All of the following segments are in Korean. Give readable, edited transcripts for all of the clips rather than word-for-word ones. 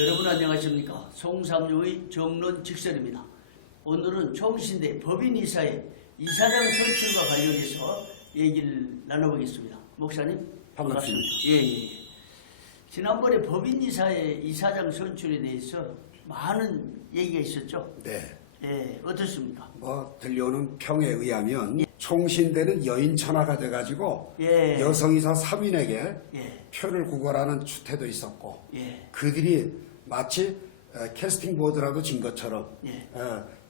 여러분 안녕하십니까. 송삼룡의 정론 직설입니다. 오늘은 총신대 법인이사의 이사장 선출과 관련해서 얘기를 나눠보겠습니다. 목사님 반갑습니다. 예. 지난번에 법인이사의 이사장 선출에 대해서 많은 얘기가 있었죠. 네. 예, 어떻습니까? 들려오는 평에 의하면 총신대는 여인천하가 돼가지고 여성이사 3인에게 표를 구걸하는 추태도 있었고 그들이 마치 캐스팅 보드라도 진 것처럼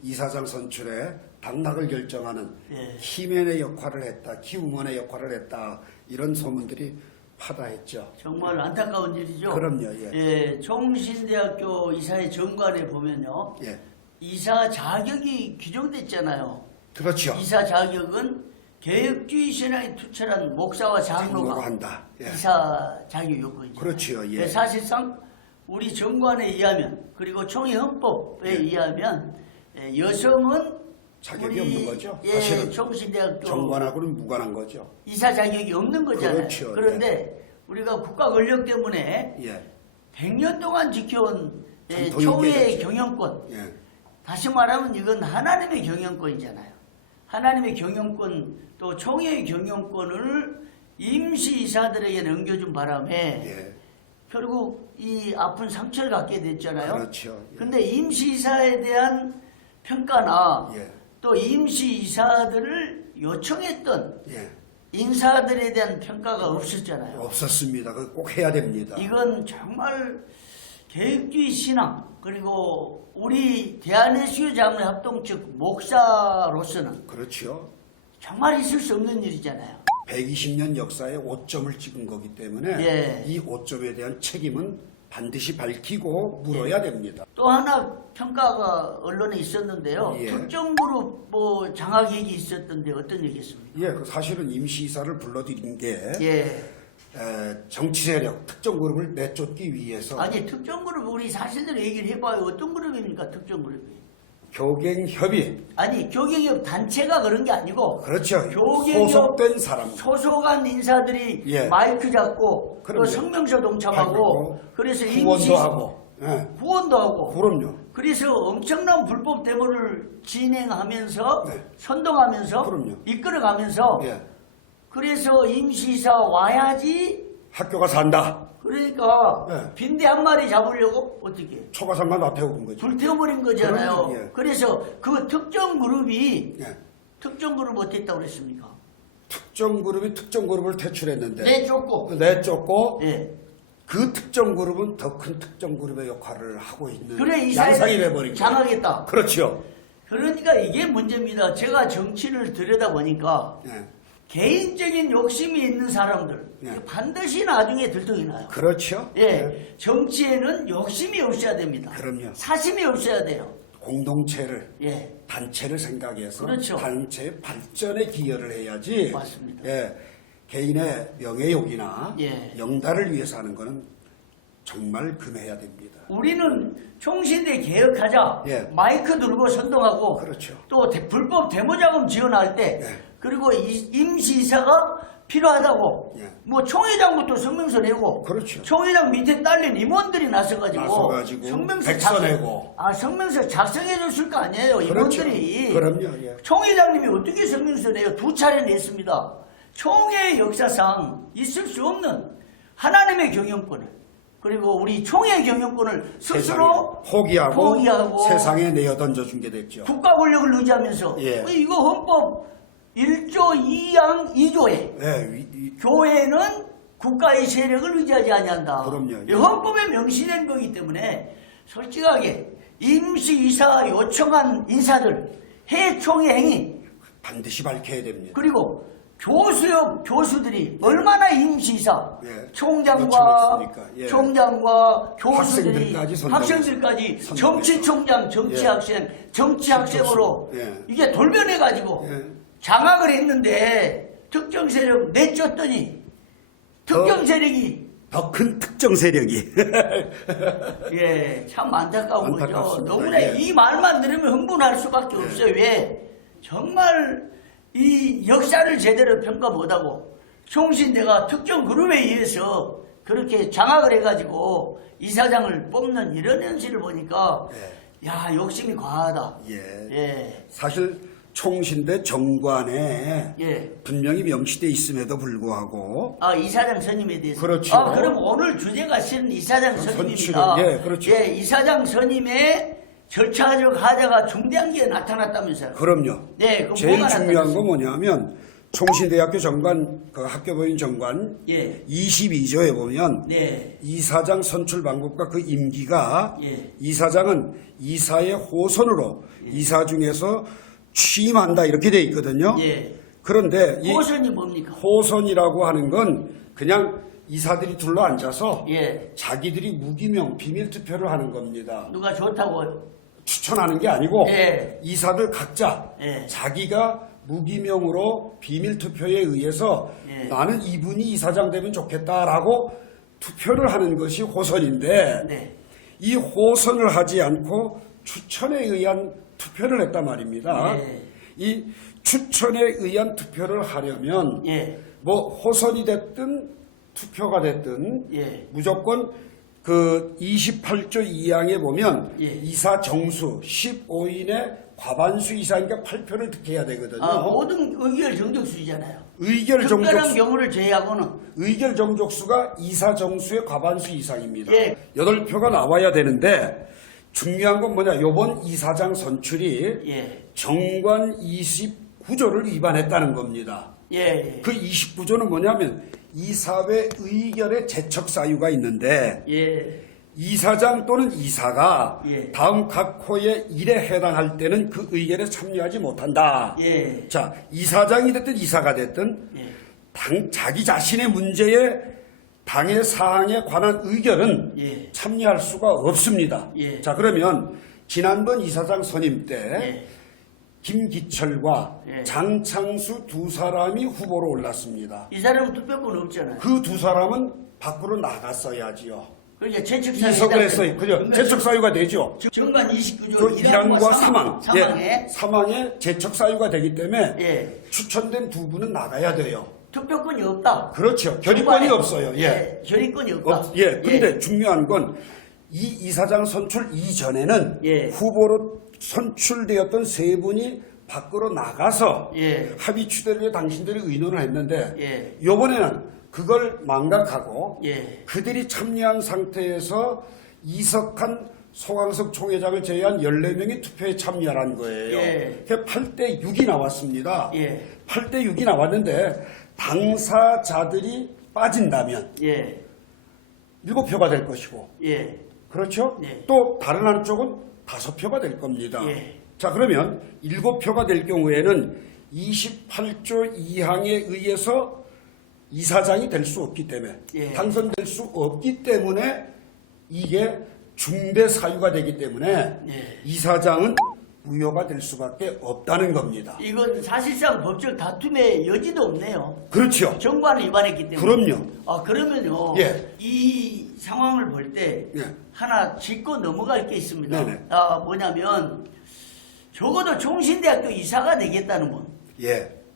이사장 선출에 당락을 결정하는 키맨의 역할을 했다, 키우먼의 역할을 했다, 이런 소문들이 파다했죠. 정말 안타까운 일이죠. 그럼요. 총신대학교 이사회 정관에 보면요. 이사 자격이 규정됐잖아요. 그렇죠. 이사 자격은 개혁주의 신앙에 투철한 목사와 장로가 한다. 이사 자격 요건이죠. 그렇죠. 사실상 우리 정관에 의하면, 그리고 총회 헌법에 의하면 여성은 자격이 없는 거죠. 사실은 총신대학교 정관하고는 무관한 거죠. 이사 자격이 없는 거잖아요. 그렇죠. 그런데 우리가 국가 권력 때문에 100년 동안 지켜온 총회의 경영권, 다시 말하면 이건 하나님의 경영권이잖아요. 하나님의 경영권, 또 총회의 경영권을 임시이사들에게 넘겨준 바람에 결국 이 아픈 상처를 갖게 됐잖아요. 그렇죠. 근데 임시이사에 대한 평가나 또 임시이사들을 요청했던 인사들에 대한 평가가 없었잖아요. 없었습니다. 그거 꼭 해야 됩니다. 이건 정말 개혁주의 신앙, 그리고 우리 대한예수교 자문회 합동 측 목사로서는 그렇죠. 정말 있을 수 없는 일이잖아요. 120년 역사에 5점을 찍은 거기 때문에 이 5점에 대한 책임은 반드시 밝히고 물어야 됩니다. 또 하나 평가가 언론에 있었는데요. 특정 그룹 장악 얘기 있었던데 어떤 얘기였습니까? 사실은 임시이사를 불러들인 게 정치 세력, 특정 그룹을 내쫓기 위해서. 아니, 특정 그룹 우리 사실대로 얘기를 해봐요. 어떤 그룹입니까? 특정 그룹이. 교갱협의. 아니, 교갱협 단체가 그런 게 아니고. 그렇죠. 교갱협 소속된 사람. 소속한 인사들이 마이크 잡고 또 성명서 동참하고 그래서 후원도 하고. 후원도 하고. 그럼요. 그래서 엄청난 불법 데모를 진행하면서 선동하면서 이끌어가면서 그래서 임시이사 와야지 학교가 산다. 그러니까 빈대 한 마리 잡으려고 어떻게 초가상관 앞에 오는 거죠. 불태워버린 거잖아요. 그럼요. 그래서 그 특정 그룹이 특정 그룹 어땠다고 그랬습니까? 특정 그룹이 특정 그룹을 퇴출했는데 내쫓고 그 특정 그룹은 더 큰 특정 그룹의 역할을 하고 있는 그래, 양상이 돼버린 거예요. 장악했다. 그렇죠. 그러니까 이게 문제입니다. 제가 정치를 들여다보니까 개인적인 욕심이 있는 사람들 반드시 나중에 들통이 나요. 그렇죠. 정치에는 욕심이 없어야 됩니다. 그럼요. 사심이 없어야 돼요. 공동체를 단체를 생각해서 단체의 발전에 기여를 해야지. 맞습니다. 개인의 명예욕이나 영달을 위해서 하는 것은 정말 금해야 됩니다. 우리는 총신대 개혁하자 마이크 들고 선동하고 또 불법 데모자금 지원할 때 그리고 임시이사가 필요하다고 총회장부터 성명서 내고 총회장 밑에 딸린 임원들이 나서가지고 성명서 내고 성명서 작성해 줬을 거 아니에요. 임원들이. 그럼요. 총회장님이 어떻게 성명서 내요? 2차례 냈습니다. 총회 역사상 있을 수 없는 하나님의 경영권을, 그리고 우리 총회 경영권을 스스로 포기하고 세상에 내어 던져준 게 됐죠. 국가 권력을 의지하면서 이거 헌법 1조 2항 2조에 교회는 국가의 세력을 의지하지 아니한다. 그럼요. 헌법에 명시된 거기 때문에 솔직하게 임시이사 요청한 인사들 해총회 행위 반드시 밝혀야 됩니다. 그리고 교수들이 얼마나 임시이사 총장과 교수들이 학생들까지 정치총장, 정치학생으로 이게 돌변해가지고 장악을 했는데 특정 세력 내쫓더니 특정 세력이 더 큰 특정 세력이 참 안타까운 거죠. 너무나 예. 이 말만 들으면 흥분할 수밖에 없어요. 왜? 정말 이 역사를 제대로 평가 못하고 총신대가 특정 그룹에 의해서 그렇게 장악을 해가지고 이사장을 뽑는 이런 현실을 보니까 야, 욕심이 과하다. 예. 사실 총신대 정관에 분명히 명시돼 있음에도 불구하고 이사장 선임에 대해서. 그렇죠. 그럼 오늘 주제가 실은 이사장 선임입니다. 그렇죠. 이사장 선임의 절차적 하자가 중대한 게 나타났다면서요. 그럼요. 네, 그럼 제일 뭐가 중요한 건 뭐냐면 총신대학교 정관, 그 학교법인 정관 22조에 보면 이사장 선출 방법과 그 임기가 이사장은 이사의 호선으로 이사 중에서 취임한다 이렇게 돼 있거든요. 그런데 이 호선이 뭡니까? 호선이라고 하는 건 그냥 이사들이 둘러앉아서 자기들이 무기명 비밀 투표를 하는 겁니다. 누가 좋다고 추천하는 게 아니고 이사들 각자 자기가 무기명으로 비밀 투표에 의해서 나는 이분이 이사장 되면 좋겠다라고 투표를 하는 것이 호선인데 이 호선을 하지 않고 추천에 의한 투표를 했단 말입니다. 이 추천에 의한 투표를 하려면 뭐 호선이 됐든 투표가 됐든 무조건 그 28조 2항에 보면 이사 정수 15인의 과반수 이상이니까 8표를 득해야 되거든요. 모든 의결 정족수잖아요. 의결 특별한 정족수, 경우를 제외하고는 의결 정족수가 이사 정수의 과반수 이상입니다. 8표가 나와야 되는데 중요한 건 뭐냐? 요번 이사장 선출이 정관 29조를 위반했다는 겁니다. 그 29조는 뭐냐면 이사회 의결의 제척 사유가 있는데 이사장 또는 이사가 다음 각 호의 일에 해당할 때는 그 의결에 참여하지 못한다. 자, 이사장이 됐든 이사가 됐든 자기 자신의 문제에 당의 사항에 관한 의결은 참여할 수가 없습니다. 자, 그러면 지난번 이사장 선임 때 김기철과 장창수 두 사람이 후보로 올랐습니다. 이 사람은 투표권 없잖아요. 그 두 사람은 밖으로 나갔어야지요. 그러니까 제척사유. 이석을 했어요. 그죠? 제척 사유가 되죠. 정관 29조 그 1항과 사망. 사망에 사망에 제척 사유가 되기 때문에 추천된 두 분은 나가야 돼요. 투표권이 없다. 그렇죠. 결의권이 없어요. 결의권이 없다. 근데 중요한 건 이 이사장 선출 이전에는 후보로 선출되었던 세 분이 밖으로 나가서 합의 추대를 위해 당신들이 의논을 했는데 이번에는 그걸 망각하고 그들이 참여한 상태에서 이석한 송광석 총회장을 제외한 14명이 투표에 참여한 거예요. 8대 6이 나왔습니다. 8대 6이 나왔는데 당사자들이 빠진다면 7표가 될 것이고 그렇죠? 또 다른 한쪽은 5표가 될 겁니다. 자, 그러면 7표가 될 경우에는 28조 2항에 의해서 이사장이 될 수 없기 때문에 당선될 수 없기 때문에 이게 중대 사유가 되기 때문에 이사장은 무효가 될 수밖에 없다는 겁니다. 이건 사실상 법적 다툼의 여지도 없네요. 그렇죠. 정관을 위반했기 때문에. 그럼요. 그러면요. 이 상황을 볼 때 하나 짚고 넘어갈 게 있습니다. 뭐냐면 적어도 총신대학교 이사가 되겠다는 분.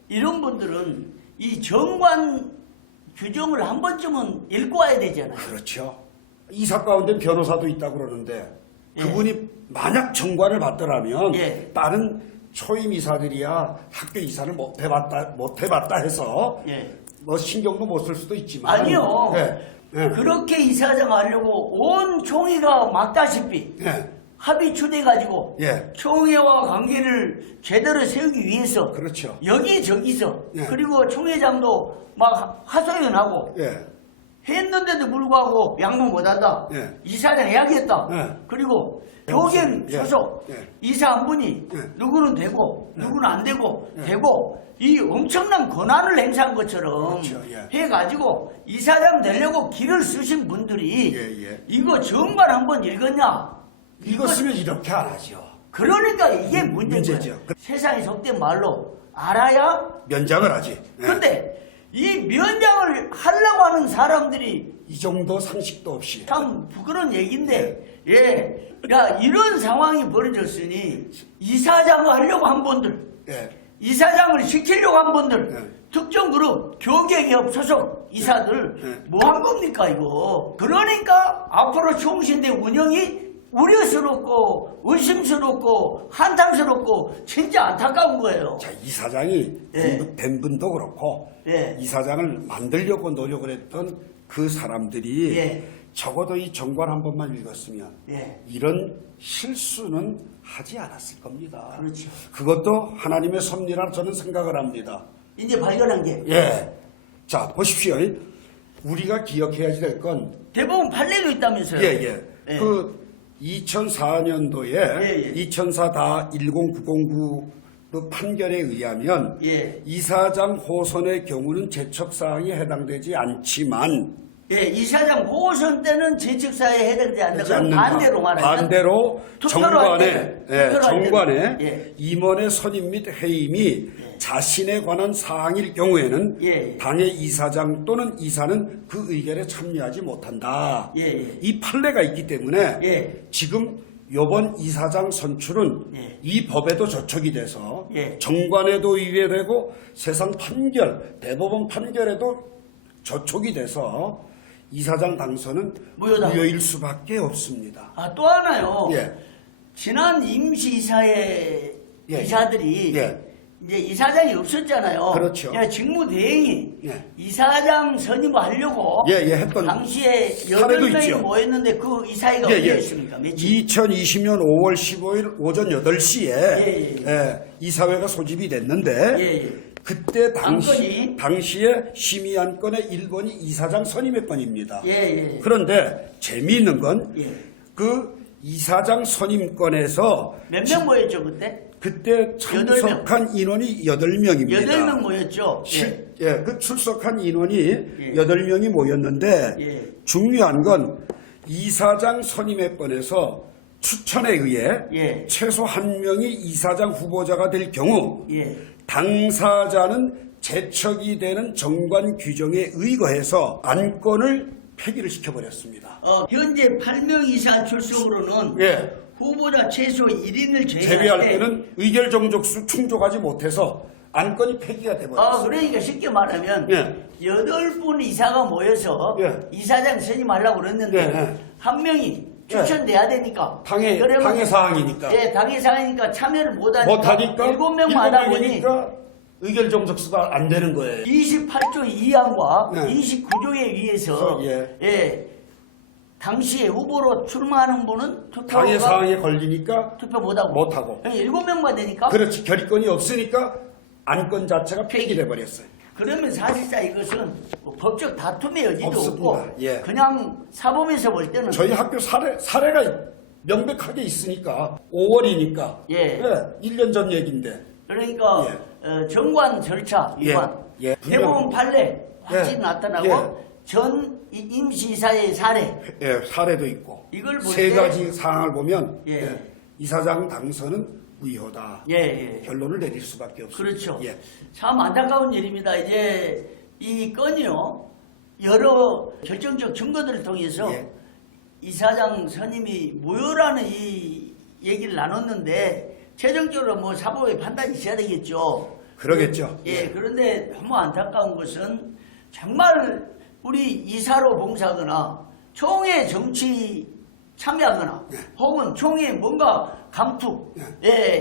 이런 분들은 이 정관 규정을 한 번쯤은 읽고 와야 되잖아요. 그렇죠. 이사 가운데 변호사도 있다고 그러는데 그분이 만약 정관을 받더라면 다른 초임 이사들이야 학교 이사를 못 해봤다 해서 뭐 신경도 못 쓸 수도 있지만 아니요. 그렇게 이사장 하려고 온 총회가 막다시피 합의 추대가지고 총회와 관계를 제대로 세우기 위해서 그렇죠. 여기저기서 그리고 총회장도 막 하소연하고 했는데도 불구하고 양보 못한다. 이사장 해야겠다. 그리고 교경 소속 이사 한 분이 누구는 되고 누구는 안 되고 되고 이 엄청난 권한을 행사한 것처럼 해가지고 이사장 되려고 길을 쓰신 분들이 이거 정관 한번 읽었냐? 이거 쓰면 이렇게 안 하죠. 그러니까 이게 문제죠. 세상에 속된 말로 알아야 면장을 하지. 근데 이 면장을 하려고 하는 사람들이 이 정도 상식도 없이 참 부끄러운 얘기인데 이런 상황이 벌어졌으니 이사장을 하려고 한 분들 이사장을 시키려고 한 분들 특정 그룹 교계기업 소속 이사들 뭐 한 겁니까 이거? 그러니까 앞으로 총신대 운영이 우려스럽고 의심스럽고 한탄스럽고 진짜 안타까운 거예요. 자, 이사장이 된 분도 그렇고 이사장을 만들려고 노력을 했던 그 사람들이 적어도 이 정관 한 번만 읽었으면 이런 실수는 하지 않았을 겁니다. 그렇죠. 그것도 하나님의 섭리라 저는 생각을 합니다. 이제 발견한 게. 자, 보십시오. 우리가 기억해야지 될 건 대법원 판례도 있다면서요. 그 2004년도에 2004-10909 그 판결에 의하면 이사장 호선의 경우는 제척사항에 해당되지 않지만 이사장 호선 때는 제척사에 해당되지 않는다. 반대로 말하면 반대로 정관에 임원의 선임 및 해임이 자신에 관한 사항일 경우에는 당의 이사장 또는 이사는 그 의결에 참여하지 못한다. 이 판례가 있기 때문에 지금 이번 이사장 선출은 이 법에도 저촉이 돼서 정관에도 위배되고 세상 판결, 대법원 판결에도 저촉이 돼서 이사장 당선은 무효일 수밖에 없습니다. 또 하나요. 지난 임시이사의 이사들이 이제 이사장이 없었잖아요. 그렇죠. 직무대행이 이사장 선임하려고 했던 당시에 8명이 모였는데 그 이사회가 어디에 있습니까? 2020년 5월 15일 오전 8시에 이사회가 소집이 됐는데 그때 당시에 심의안건의 1번이 이사장 선임의 건입니다. 그런데 재미있는 건 그 이사장 선임건에서 몇 명 모였죠 그때? 그때 참석한 인원이 8명입니다. 8명 모였죠. 그 출석한 인원이 8명이 모였는데 중요한 건 이사장 선임에 건에서 추천에 의해 최소 1명이 이사장 후보자가 될 경우 당사자는 제척이 되는 정관 규정에 의거해서 안건을 폐기를 시켜버렸습니다. 현재 8명 이사 출석으로는 후보자 최소 1인을 제외할 때는 의결 정족수 충족하지 못해서 안건이 폐기가 돼버렸어요. 그러니까 쉽게 말하면 8분 이사가 모여서 이사장 선임하려고 그랬는데 한 명이 추천돼야 되니까 당의 사항이니까 당의 사항이니까 참여를 못하니까 7명만 하다 보니 의결 정족수가 안 되는 거예요. 28조 2항과 29조에 의해서 당시에 후보로 출마하는 분은 당의 사항에 걸리니까 투표 못하고 7명만 되니까 그렇지. 결의권이 없으니까 안건 자체가 폐기돼 버렸어요. 그러면 사실상 이것은 법적 다툼의 여지도 없습니다. 없고 그냥 사범에서 볼 때는 저희 학교 사례가 명백하게 있으니까 5월이니까 1년 전 얘기인데 그러니까 정관 절차 위반 대법원 판례 확실히 나타나고 전 임시이사의 사례 사례도 있고 이걸 볼 세 가지 사항을 보면 이사장 당선은 무효다. 결론을 내릴 수밖에 없습니다. 그렇죠. 참 안타까운 일입니다. 이제 이 건이요 여러 결정적 증거들을 통해서 이사장 선임이 무효라는 이 얘기를 나눴는데 최종적으로 뭐 사법의 판단이 있어야 되겠죠. 그러겠죠. 그런데 너무 안타까운 것은 정말 우리 이사로 봉사하거나 총회 정치 참여하거나 혹은 총회 뭔가 감투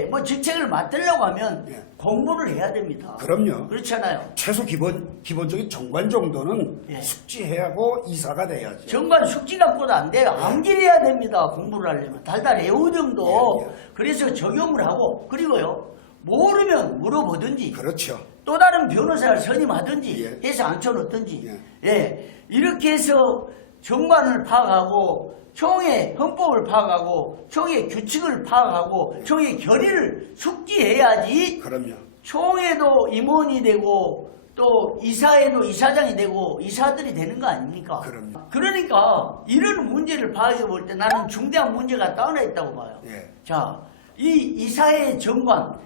뭐 정책을 맡으려고 하면 공부를 해야 됩니다. 그럼요. 그렇잖아요. 최소 기본적인 정관 정도는 숙지해야 하고 이사가 돼야죠. 정관 숙지 갖고도 안 돼요. 암기해야 됩니다. 공부를 하려면. 달달 외우 정도. 그래서 적용을 하고 그리고요. 모르면 물어보든지. 그렇죠. 또 다른 변호사를 선임하든지 해서 앉혀놓든지. 이렇게 해서 정관을 파악하고 총회 헌법을 파악하고 총회 규칙을 파악하고 총회 결의를 숙지해야지. 그럼요. 총회도 임원이 되고 또 이사회도 이사장이 되고 이사들이 되는 거 아닙니까? 그럼요. 그러니까 이런 문제를 파악해 볼 때 나는 중대한 문제가 따로 있다고 봐요. 자, 이 이사회 정관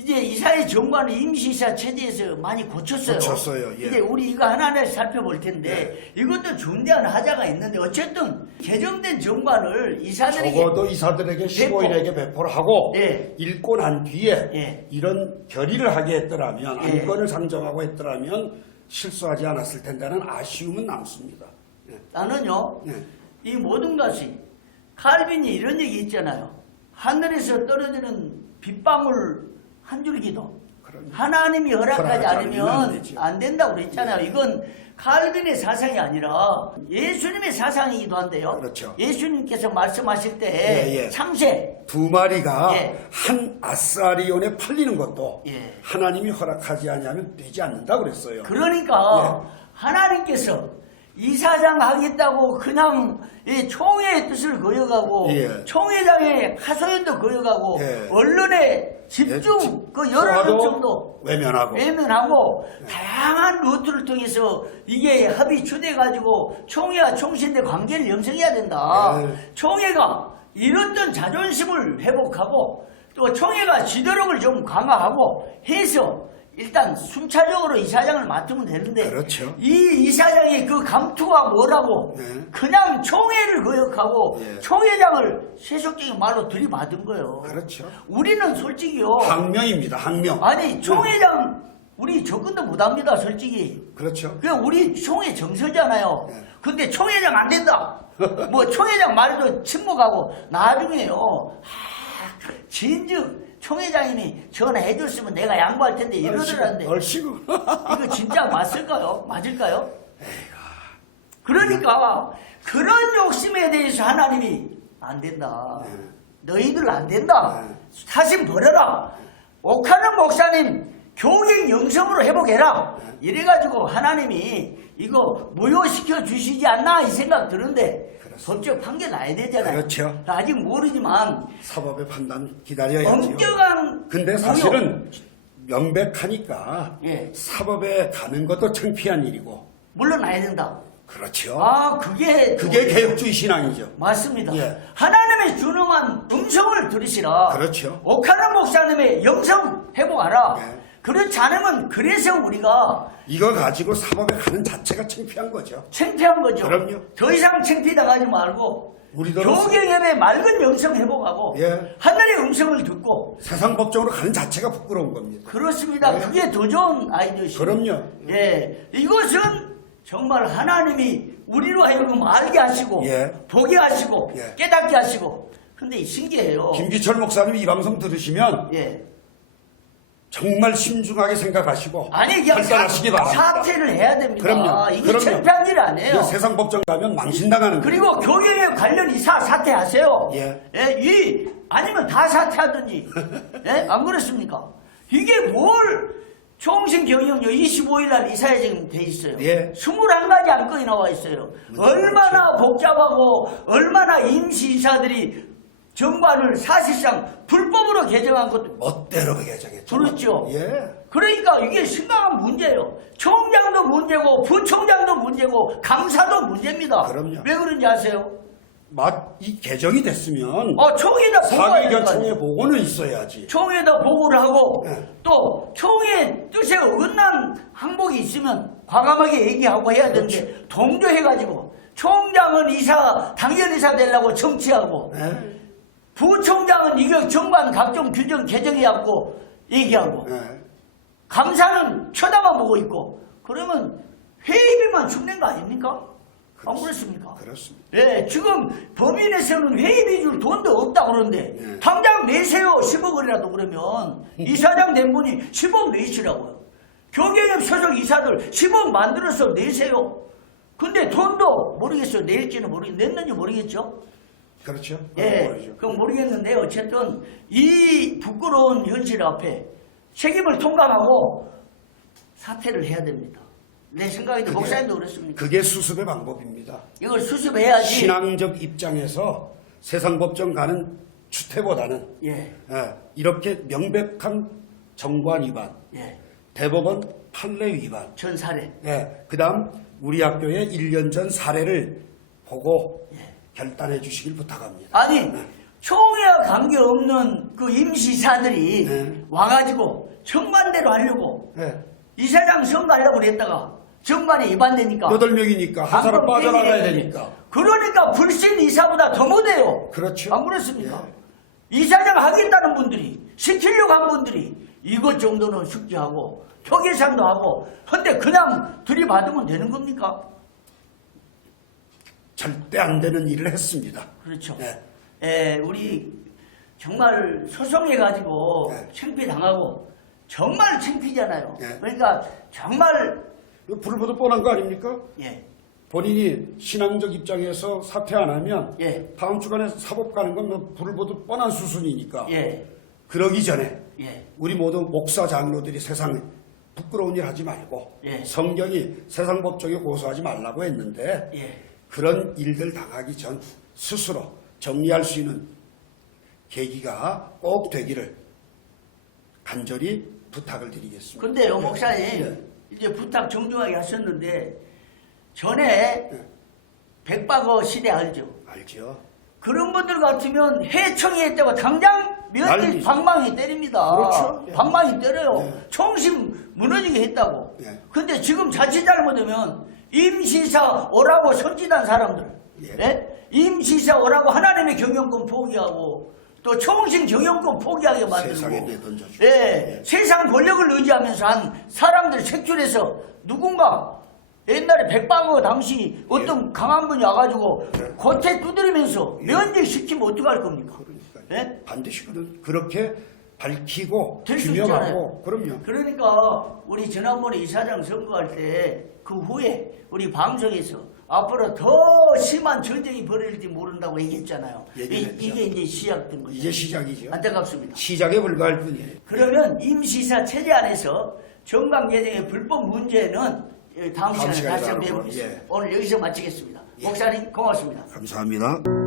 이제 이사회 정관은 임시이사 체제에서 많이 고쳤어요. 고쳤어요. 예. 이제 우리 이거 하나하나씩 살펴볼 텐데 이것도 중대한 하자가 있는데 어쨌든 개정된 정관을 이사들에게 적어도 이사들에게 15일에게 배포를 하고 예. 읽고 난 뒤에 예. 이런 결의를 하게 했더라면 예. 안건을 상정하고 했더라면 실수하지 않았을 텐데는 아쉬움은 남습니다. 예. 나는요 예. 이 모든 것이 칼빈이 이런 얘기 있잖아요. 하늘에서 떨어지는 빗방울 한 줄기도 하나님이 허락하지 않으면 안 된다고 그랬잖아요. 이건 칼빈의 사상이 아니라 예수님의 사상이기도 한데요. 그렇죠. 예수님께서 말씀하실 때 창세 두 마리가 예. 한 아사리온에 팔리는 것도 예. 하나님이 허락하지 않으면 되지 않는다 그랬어요. 그러니까 하나님께서 이사장 하겠다고 그냥 이 총회의 뜻을 거역하고 예. 총회장의 하소연도 거역하고 예. 언론에 집중 그 여러 명 정도 외면하고 다양한 루트를 통해서 이게 합의 추대가지고 총회와 총신대 관계를 형성해야 된다. 예. 총회가 잃었던 자존심을 회복하고 또 총회가 지도력을 좀 강화하고 해서 일단 순차적으로 이사장을 맡으면 되는데 그렇죠. 이 이사장의 그 감투가 뭐라고 그냥 총회를 거역하고 총회장을 세속적인 말로 들이받은 거예요. 그렇죠. 우리는 솔직히요. 항명입니다. 항명. 아니 총회장 우리 접근도 못합니다. 솔직히. 그렇죠. 그냥 우리 총회 정서잖아요. 근데 총회장 안 된다. 뭐 총회장 말도 침묵하고 나중에요. 진즉 총회장님이 전화해줬으면 내가 양보할 텐데 이러더라는데 얼씨구. 이거 진짜 맞을까요? 맞을까요? 그러니까 그런 욕심에 대해서 하나님이 안 된다. 너희들 안 된다. 사심 버려라. 옥하는 목사님 교갱 영성으로 회복해라. 이래가지고 하나님이 이거 무효시켜 주시지 않나 이 생각 드는데 법적 판결 나야 되잖아요. 그렇죠. 아직 모르지만 사법의 판단 기다려야죠. 엄격한 근데 사실은 명백하니까 예. 사법에 가는 것도 창피한 일이고. 물러나야 된다. 그렇죠. 그게 개혁주의 신앙이죠. 맞습니다. 예. 하나님의 준엄한 음성을 들으시라. 그렇죠. 옥하는 목사님의 영성 회복하라. 예. 그렇지 않으면 그래서 우리가 이거 가지고 사법에 가는 자체가 창피한 거죠. 창피한 거죠. 그럼요. 더 이상 창피당하지 말고 우리들은 교경협의 맑은 영성 회복하고 예. 하늘의 음성을 듣고 세상 법정으로 가는 자체가 부끄러운 겁니다. 그렇습니다. 예. 그게 더 좋은 아이디어시죠. 그럼요. 예, 이것은 정말 하나님이 우리로 하여금 알게 하시고 예. 보게 하시고 예. 깨닫게 하시고 근데 신기해요. 김기철 목사님 이 방송 들으시면 예. 정말 심중하게 생각하시고 아니 그냥 판단하시기 바랍니다. 사퇴를 해야 됩니다. 그럼요. 이게 창피한 일 아니에요. 이거 세상 법정 가면 망신당하는 그리고 교경에 관련 이사 사퇴하세요. 예. 아니면 다 사퇴하든지. 예? 안 그렇습니까? 이게 뭘 총신경영료 25일 날 이사회장 돼 있어요. 예. 21가지 안건이 나와 있어요. 얼마나 복잡하고 얼마나 임시이사들이 정관을 사실상 불법으로 개정한 것도 멋대로 개정했죠. 그렇죠. 예. 그러니까 이게 심각한 문제예요. 총장도 문제고 부총장도 문제고 감사도 문제입니다. 그럼요. 왜 그런지 아세요? 이 개정이 됐으면 총회에다 보고해야 사기견 총회 보고는 있어야지. 총회에다 보고를 하고 네. 또 총회 뜻에 어긋난 항목이 있으면 과감하게 얘기하고 해야 되는데 그렇죠. 동조해가지고 총장은 당연 이사 되려고 정치하고 네. 부총장은 이거 정관 각종 규정 개정해갖고 얘기하고 네. 감사는 쳐다만 보고 있고 그러면 회의비만 죽는 거 아닙니까? 안 그렇습니까? 그렇습니다. 예, 지금 법인에서는 회의비 줄 돈도 없다 그러는데 예. 당장 당장 내세요 10억이라도 그러면 이사장 된 분이 10억 내시라고요. 교경협 소속 이사들 10억 만들어서 내세요. 근데 돈도 모르겠어요. 낼지는 냈는지 모르겠죠. 그렇죠. 예, 모르죠. 그건 모르겠는데 어쨌든 이 부끄러운 현실 앞에 책임을 통감하고 사퇴를 해야 됩니다. 내 생각에도 목사님도 그렇습니까? 그게 수습의 방법입니다. 이걸 수습해야지. 신앙적 입장에서 세상 법정 가는 추태보다는 예, 이렇게 명백한 정관 위반, 예, 대법원 판례 위반, 전 사례. 그다음 우리 학교의 1년 전 사례를 보고 결단해 주시길 부탁합니다. 아니 총회와 관계없는 그 임시사들이 와가지고 정관대로 하려고 이사장 선거하려고 그랬다가 정관에 위반되니까 8명이니까 한 사람 빠져나가야 되니까. 그러니까 불신 이사보다 더 못해요. 그렇죠. 안 그렇습니까? 이사장 하겠다는 분들이 시키려고 한 분들이 이것 정도는 숙지하고 표계산도 하고 근데 그냥 들이받으면 되는 겁니까? 절대 안 되는 일을 했습니다. 그렇죠. 우리 정말 소송해가지고 창피당하고 정말 창피잖아요. 그러니까 정말 불을 보듯 뻔한 거 아닙니까? 본인이 신앙적 입장에서 사퇴 안 하면 다음 주간에 사법 가는 건 뭐 불을 보듯 뻔한 수순이니까 그러기 전에 우리 모두 목사 장로들이 세상 부끄러운 일 하지 말고 성경이 세상 법정에 고소하지 말라고 했는데 그런 일들 당하기 전 스스로 정리할 수 있는 계기가 꼭 되기를 간절히 부탁을 드리겠습니다. 근데요 목사님 이제 부탁 정중하게 하셨는데 전에 백박어 시대 알죠? 알죠. 그런 분들 같으면 해청이 했다고 당장 며칠 방망이 때립니다. 그렇죠. 방망이 때려요. 총심 무너지게 했다고. 근데 지금 자칫 잘못하면 임시사 오라고 선진한 사람들 임시사 오라고 하나님의 경영권 포기하고 또 총심 경영권 포기하게 만들고 세상에 내던져주고 세상 권력을 의지하면서 한 사람들 색출해서 누군가 옛날에 백방어 당시 어떤 강한 분이 와가지고 겉에 두드리면서 면직시키면 어떡할 겁니까? 반드시 그렇게 밝히고 될 수 규명하고 그럼요. 그러니까 우리 지난번에 이사장 선거할 때 그 후에 우리 방송에서 앞으로 더 심한 전쟁이 벌어질지 모른다고 얘기했잖아요. 이게 이제 시작된 거죠. 이제 시작이죠. 안타깝습니다. 시작에 불과할 뿐이에요. 그러면 임시사 체제 안에서 정강 개정의 불법 문제는 다음 시간에 다시 한번 해보겠습니다. 오늘 여기서 마치겠습니다. 목사님 고맙습니다. 감사합니다.